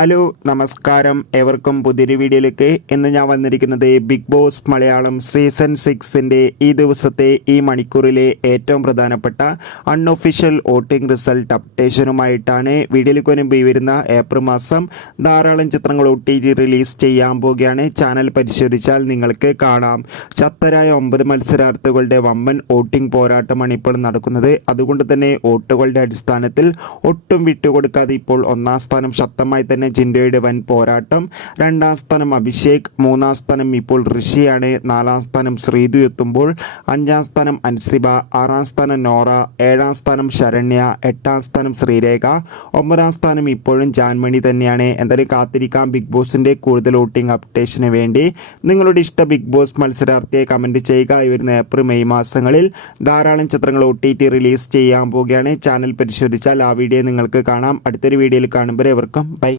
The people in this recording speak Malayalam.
ഹലോ നമസ്കാരം, ഏവർക്കും പുതിയൊരു വീഡിയോയിലേക്ക്. ഇന്ന് ഞാൻ വന്നിരിക്കുന്നത് ബിഗ് ബോസ് മലയാളം സീസൺ 6ൻ്റെ ഈ ദിവസത്തെ ഈ മണിക്കൂറിലെ ഏറ്റവും പ്രധാനപ്പെട്ട അൺഒഫീഷ്യൽ വോട്ടിംഗ് റിസൾട്ട് അപ്ഡേഷനുമായിട്ടാണ്. വീഡിയോയിലേക്ക് വരുമ്പോൾ വരുന്ന ഏപ്രിൽ മാസം ധാരാളം ചിത്രങ്ങൾ OTT റിലീസ് ചെയ്യാൻ പോവുകയാണ്. ചാനൽ പരിശോധിച്ചാൽ നിങ്ങൾക്ക് കാണാം. ശക്തരായ 9 മത്സരാർത്ഥികളുടെ വമ്പൻ വോട്ടിംഗ് പോരാട്ടമാണ് ഇപ്പോൾ നടക്കുന്നത്. അതുകൊണ്ട് തന്നെ വോട്ടുകളുടെ അടിസ്ഥാനത്തിൽ ഒട്ടും വിട്ടുകൊടുക്കാതെ ഇപ്പോൾ ഒന്നാം സ്ഥാനം ശക്തമായി തന്നെ ജിൻഡോയുടെ വൻ പോരാട്ടം. രണ്ടാം സ്ഥാനം അഭിഷേക്, മൂന്നാം സ്ഥാനം ഇപ്പോൾ ഋഷിയാണ്, നാലാം സ്ഥാനം ശ്രീതു എത്തുമ്പോൾ അഞ്ചാം സ്ഥാനം അൻസിബ, ആറാം സ്ഥാനം നോറ, ഏഴാം സ്ഥാനം ശരണ്യ, എട്ടാം സ്ഥാനം ശ്രീരേഖ, ഒമ്പതാം സ്ഥാനം ഇപ്പോഴും ജാൻമണി തന്നെയാണ്. എന്തായാലും കാത്തിരിക്കാം ബിഗ് ബോസിൻ്റെ കൂടുതൽ വോട്ടിംഗ് അപ്ഡേഷന് വേണ്ടി. നിങ്ങളുടെ ഇഷ്ട ബിഗ് ബോസ് മത്സരാർത്ഥിയെ കമൻറ്റ് ചെയ്യുക. ഈ വരുന്ന ഏപ്രിൽ മെയ് മാസങ്ങളിൽ ധാരാളം ചിത്രങ്ങൾ OTT റിലീസ് ചെയ്യാൻ പോവുകയാണ്. ചാനൽ പരിശോധിച്ചാൽ ആ വീഡിയോ നിങ്ങൾക്ക് കാണാം. അടുത്തൊരു വീഡിയോയിൽ കാണുമ്പോൾ എവർക്കും ബൈ.